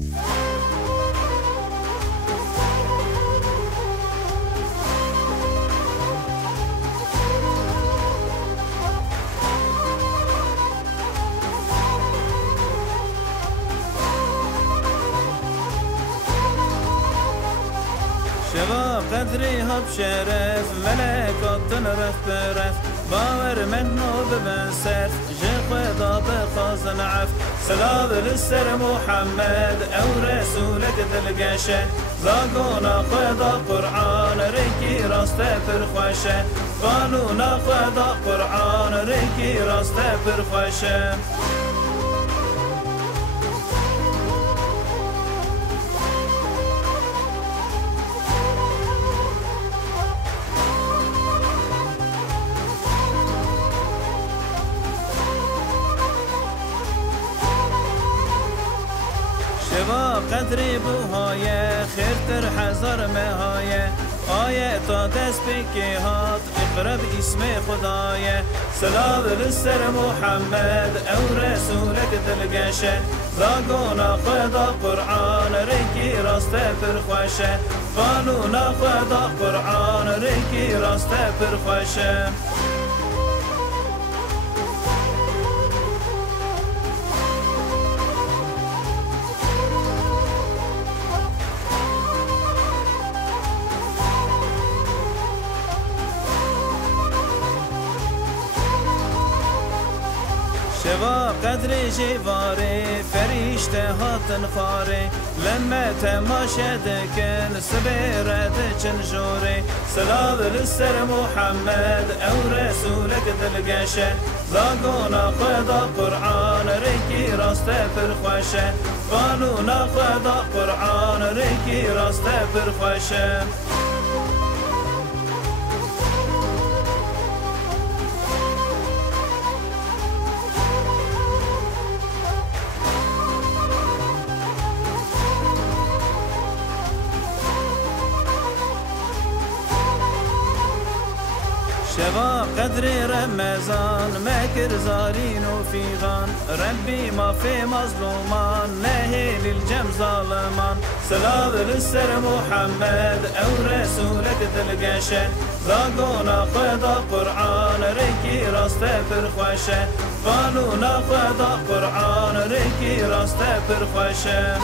شباب قدري هب شرف ملكات تنرف برف باور منو ببنسف جي خدا بخازن عف سلام للسر محمد او رسولك دلقشه زاقونا خدا قرآن ريكي راسته برخوشه قانونا خدا قرآن ريكي راسته برخوشه شباب قدری بوهای خیرتر هزار مهای آیه تا دست بکی هات اقرب اسم خدای سلام للسر محمد او رسولك دلقشه زاقونا خدا قرآن ريكي راسته برخوشه قانونا خدا قرآن ريكي راسته برخوشه شباب قدر جواري فريشته هاتن خاري لما تماشى دكن سبيرة جنجوري سلام للسر محمد او رسولك دلقشه زاقونا خدا قرآن ريكي راسته برخوشه قانونا خدا قرآن ريكي راسته برخوشه شباب قدر رمضان مكر زارين وفيغان ربي ما في مظلومان نهي للجم ظالمان سلام للسر محمد او رسولك دلقشه زاقونا خدا قرآن ريكي راسته برخوشه قانونا خدا قرآن ريكي راسته برخوشه